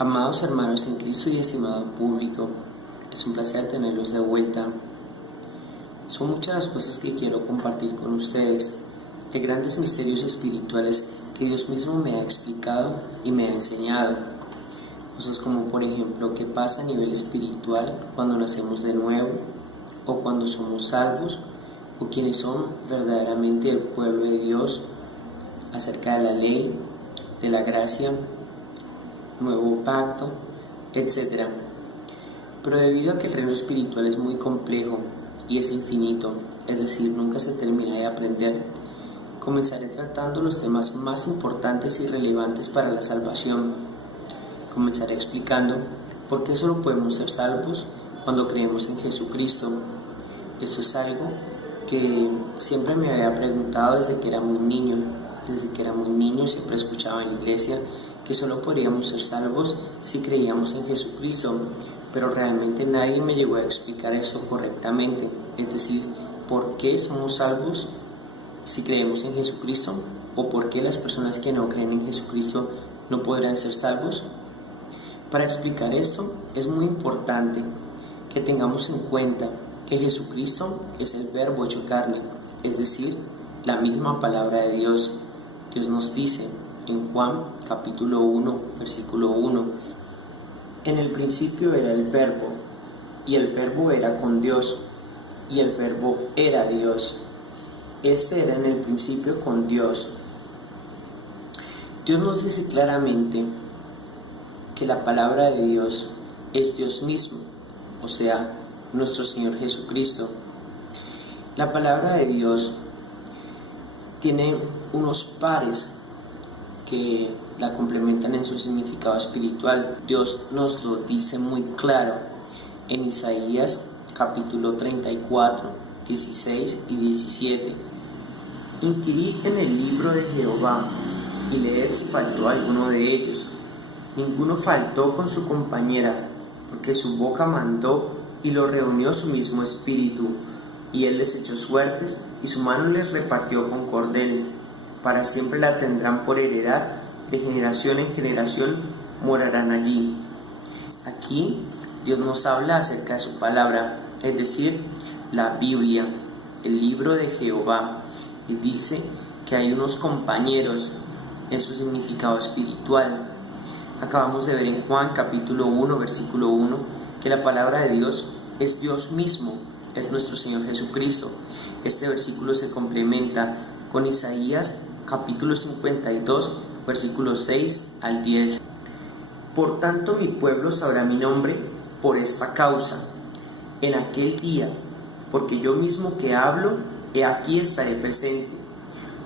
Amados hermanos en Cristo y estimado público, es un placer tenerlos de vuelta. Son muchas las cosas que quiero compartir con ustedes, de grandes misterios espirituales que Dios mismo me ha explicado y me ha enseñado. Cosas como, por ejemplo, qué pasa a nivel espiritual cuando nacemos de nuevo, o cuando somos salvos, o quienes son verdaderamente el pueblo de Dios, acerca de la ley, de la gracia, nuevo pacto, etc. Pero debido a que el reino espiritual es muy complejo y es infinito, es decir, nunca se termina de aprender, comenzaré tratando los temas más importantes y relevantes para la salvación. Comenzaré explicando por qué solo podemos ser salvos cuando creemos en Jesucristo. Esto es algo que siempre me había preguntado desde que era muy niño. Desde que era muy niño siempre escuchaba en la iglesia que solo podríamos ser salvos si creíamos en Jesucristo, pero realmente nadie me llegó a explicar eso correctamente, es decir, ¿por qué somos salvos si creemos en Jesucristo? ¿O por qué las personas que no creen en Jesucristo no podrán ser salvos? Para explicar esto es muy importante que tengamos en cuenta que Jesucristo es el Verbo hecho carne, es decir, la misma palabra de Dios. Dios nos dice en Juan capítulo 1, versículo 1, en el principio era el Verbo, y el Verbo era con Dios, y el Verbo era Dios. Este era en el principio con Dios. Dios nos dice claramente que la palabra de Dios es Dios mismo, o sea, nuestro Señor Jesucristo. La palabra de Dios tiene unos pares que la complementan en su significado espiritual. Dios nos lo dice muy claro en Isaías capítulo 34, 16 y 17. Inquirid en el libro de Jehová y leed si faltó alguno de ellos. Ninguno faltó con su compañera, porque su boca mandó y lo reunió su mismo espíritu, y él les echó suertes y su mano les repartió con cordel. Para siempre la tendrán por heredad, de generación en generación morarán allí. Aquí Dios nos habla acerca de su palabra, es decir, la Biblia, el libro de Jehová, y dice que hay unos compañeros en su significado espiritual. Acabamos de ver en Juan capítulo 1, versículo 1, que la palabra de Dios es Dios mismo, es nuestro Señor Jesucristo. Este versículo se complementa con Isaías capítulo 52, versículos 6 al 10. Por tanto mi pueblo sabrá mi nombre por esta causa, en aquel día, porque yo mismo que hablo, he aquí estaré presente.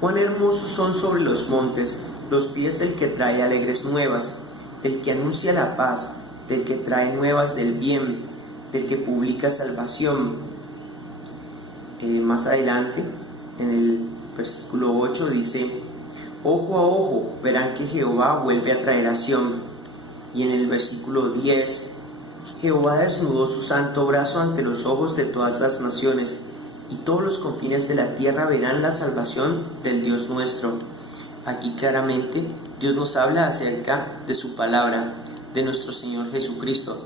Cuán hermosos son sobre los montes los pies del que trae alegres nuevas, del que anuncia la paz, del que trae nuevas del bien, del que publica salvación. Más adelante, en el versículo 8 dice, ojo a ojo verán que Jehová vuelve a traer a Sión. Y en el versículo 10, Jehová desnudó su santo brazo ante los ojos de todas las naciones, y todos los confines de la tierra verán la salvación del Dios nuestro. Aquí claramente Dios nos habla acerca de su palabra, de nuestro Señor Jesucristo,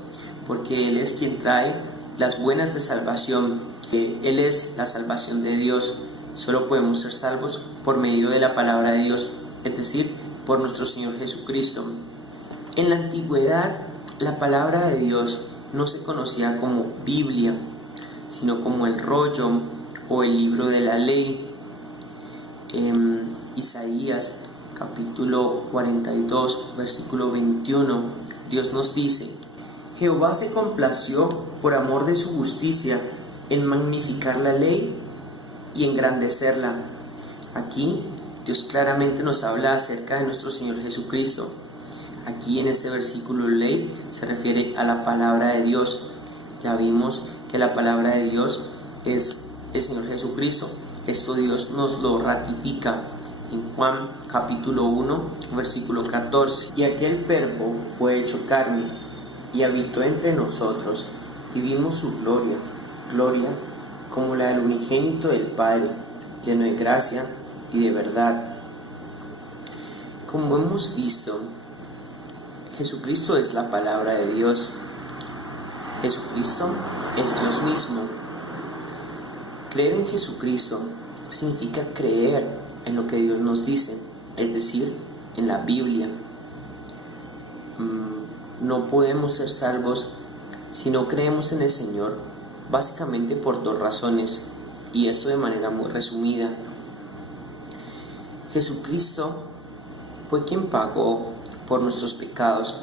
porque Él es quien trae las buenas de salvación, Él es la salvación de Dios. Solo podemos ser salvos por medio de la palabra de Dios, es decir, por nuestro Señor Jesucristo. En la antigüedad, la palabra de Dios no se conocía como Biblia, sino como el rollo o el libro de la ley. En Isaías capítulo 42, versículo 21, Dios nos dice, Jehová se complació por amor de su justicia en magnificar la ley y engrandecerla. Aquí Dios claramente nos habla acerca de nuestro Señor Jesucristo. Aquí en este versículo ley se refiere a la palabra de Dios. Ya vimos que la palabra de Dios es el Señor Jesucristo. Esto Dios nos lo ratifica en Juan capítulo 1, versículo 14. Y aquel Verbo fue hecho carne y habitó entre nosotros, y vimos su gloria, gloria como la del unigénito del Padre, lleno de gracia y de verdad. Como hemos visto, Jesucristo es la palabra de Dios. Jesucristo es Dios mismo. Creer en Jesucristo significa creer en lo que Dios nos dice, es decir, en la Biblia. No podemos ser salvos si no creemos en el Señor, básicamente por dos razones, y esto de manera muy resumida. Jesucristo fue quien pagó por nuestros pecados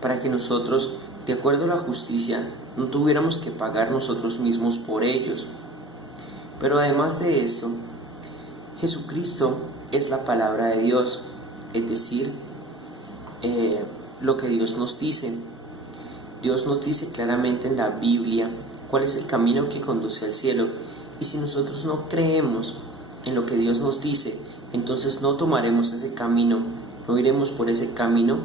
para que nosotros, de acuerdo a la justicia, no tuviéramos que pagar nosotros mismos por ellos. Pero además de esto, Jesucristo es la palabra de Dios, es decir, lo que Dios nos dice. Dios nos dice claramente en la Biblia cuál es el camino que conduce al cielo, y si nosotros no creemos en lo que Dios nos dice, entonces no tomaremos ese camino, no iremos por ese camino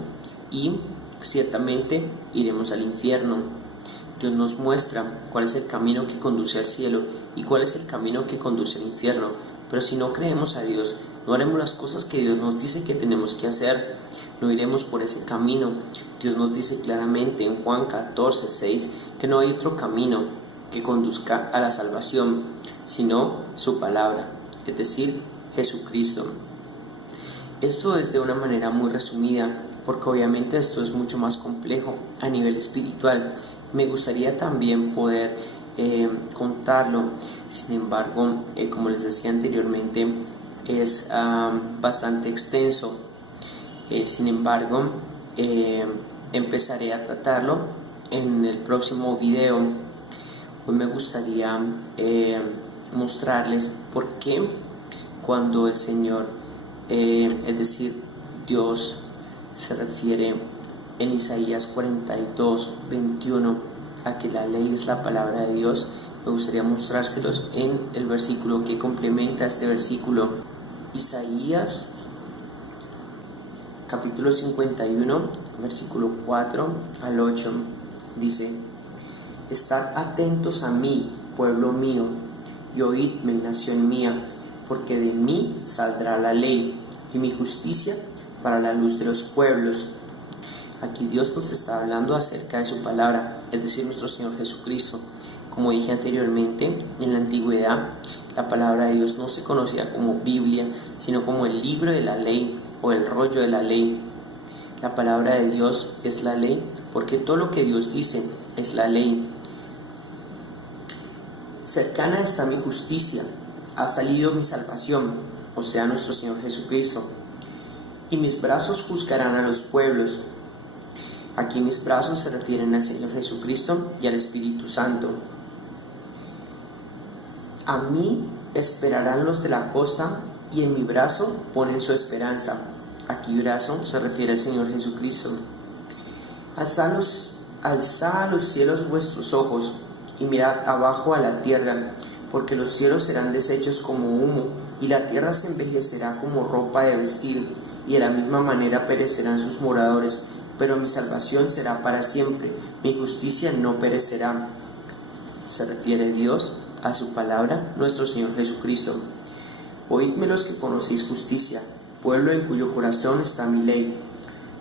y ciertamente iremos al infierno. Dios nos muestra cuál es el camino que conduce al cielo y cuál es el camino que conduce al infierno, pero si no creemos a Dios, no haremos las cosas que Dios nos dice que tenemos que hacer, no iremos por ese camino. Dios nos dice claramente en Juan 14:6 que no hay otro camino que conduzca a la salvación, sino su palabra, es decir, Jesucristo. Esto es de una manera muy resumida, porque obviamente esto es mucho más complejo a nivel espiritual. Me gustaría también poder contarlo, sin embargo, como les decía anteriormente, es bastante extenso. Sin embargo, empezaré a tratarlo en el próximo video. Hoy me gustaría mostrarles por qué cuando el Señor, es decir, Dios, se refiere en Isaías 42:21 a que la ley es la palabra de Dios, me gustaría mostrárselos en el versículo que complementa este versículo. Isaías capítulo 51, versículo 4 al 8, dice: Estad atentos a mí, pueblo mío, y oídme, nación mía, porque de mí saldrá la ley y mi justicia para la luz de los pueblos. Aquí Dios nos está hablando acerca de su palabra, es decir, nuestro Señor Jesucristo. Como dije anteriormente, en la antigüedad la palabra de Dios no se conocía como Biblia, sino como el libro de la ley o el rollo de la ley. La palabra de Dios es la ley, porque todo lo que Dios dice es la ley. Cercana está mi justicia, ha salido mi salvación, o sea, nuestro Señor Jesucristo, y mis brazos juzgarán a los pueblos. Aquí mis brazos se refieren al Señor Jesucristo y al Espíritu Santo. A mí esperarán los de la costa, y en mi brazo ponen su esperanza. Aquí brazo se refiere al Señor Jesucristo. Alzad a los cielos vuestros ojos, y mirad abajo a la tierra, porque los cielos serán deshechos como humo, y la tierra se envejecerá como ropa de vestir, y de la misma manera perecerán sus moradores, pero mi salvación será para siempre, mi justicia no perecerá. Se refiere Dios a su palabra, nuestro Señor Jesucristo. Oídme los que conocéis justicia, pueblo en cuyo corazón está mi ley.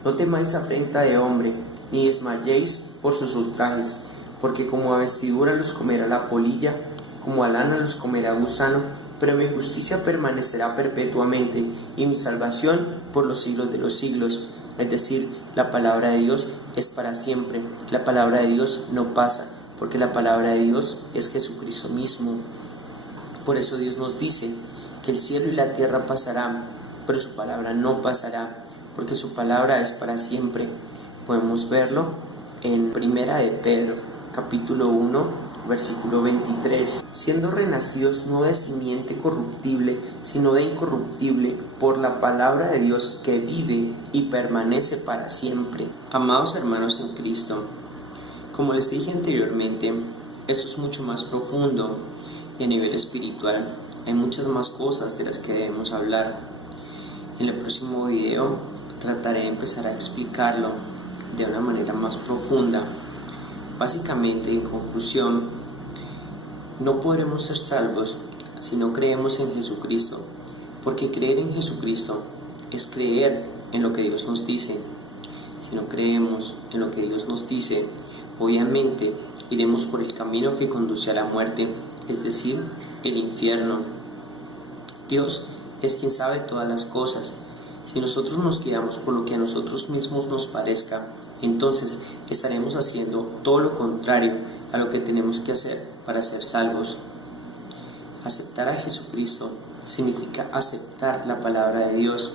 No temáis afrenta de hombre, ni desmayéis por sus ultrajes, porque como a vestidura los comerá la polilla, como a lana los comerá gusano, pero mi justicia permanecerá perpetuamente, y mi salvación por los siglos de los siglos. Es decir, la palabra de Dios es para siempre. La palabra de Dios no pasa, porque la palabra de Dios es Jesucristo mismo. Por eso Dios nos dice que el cielo y la tierra pasarán, pero su palabra no pasará, porque su palabra es para siempre. Podemos verlo en Primera de Pedro, capítulo 1, versículo 23. Siendo renacidos no de simiente corruptible, sino de incorruptible, por la palabra de Dios que vive y permanece para siempre. Amados hermanos en Cristo, como les dije anteriormente, esto es mucho más profundo y a nivel espiritual. Hay muchas más cosas de las que debemos hablar. En el próximo video trataré de empezar a explicarlo de una manera más profunda. Básicamente, en conclusión, no podremos ser salvos si no creemos en Jesucristo, porque creer en Jesucristo es creer en lo que Dios nos dice. si no creemos en lo que Dios nos dice, obviamente iremos por el camino que conduce a la muerte, es decir, el infierno. Dios es quien sabe todas las cosas. Si nosotros nos guiamos por lo que a nosotros mismos nos parezca, entonces estaremos haciendo todo lo contrario a lo que tenemos que hacer para ser salvos. Aceptar a Jesucristo significa aceptar la palabra de Dios.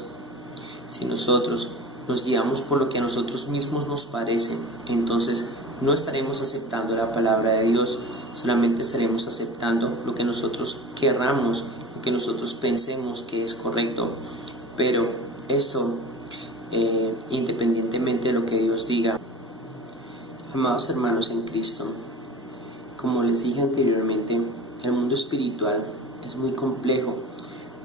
Si nosotros nos guiamos por lo que a nosotros mismos nos parece, entonces no estaremos aceptando la palabra de Dios, solamente estaremos aceptando lo que nosotros querramos, lo que nosotros pensemos que es correcto. Pero esto, independientemente de lo que Dios diga. Amados hermanos en Cristo, como les dije anteriormente, el mundo espiritual es muy complejo.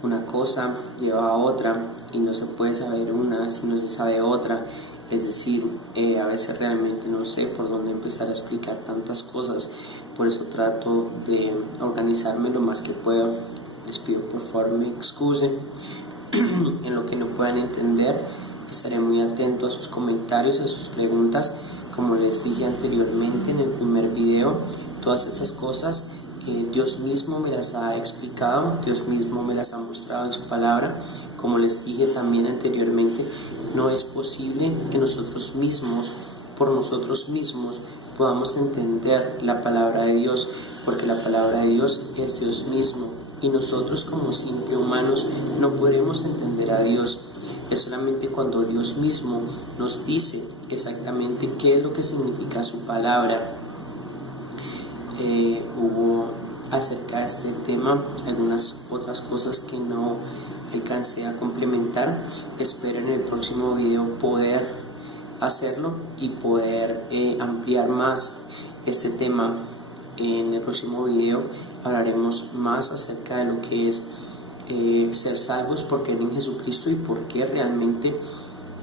Una cosa lleva a otra y no se puede saber una si no se sabe otra. Es decir, a veces realmente no sé por dónde empezar a explicar tantas cosas. Por eso trato de organizarme lo más que puedo. Les pido por favor me excusen en lo que no puedan entender. Estaré muy atento a sus comentarios, a sus preguntas. Como les dije anteriormente en el primer video, todas estas cosas Dios mismo me las ha explicado, Dios mismo me las ha mostrado en su palabra. Como les dije también anteriormente, no es posible que nosotros mismos, por nosotros mismos, podamos entender la palabra de Dios, porque la palabra de Dios es Dios mismo y nosotros como simples humanos no podremos entender a Dios. Es solamente cuando Dios mismo nos dice exactamente qué es lo que significa su palabra. Hubo acerca de este tema algunas otras cosas que no alcancé a complementar. Espero en el próximo video poder hacerlo y poder ampliar más este tema. En el próximo video hablaremos más acerca de lo que es ser salvos por creer en Jesucristo y por qué realmente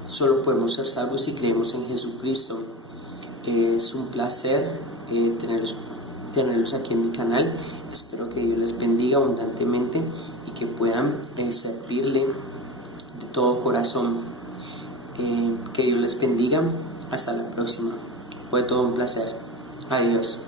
solo podemos ser salvos si creemos en Jesucristo. Es un placer tenerlos aquí en mi canal. Espero que Dios les bendiga abundantemente y que puedan servirle de todo corazón. Que Dios les bendiga. Hasta la próxima. Fue todo un placer. Adiós.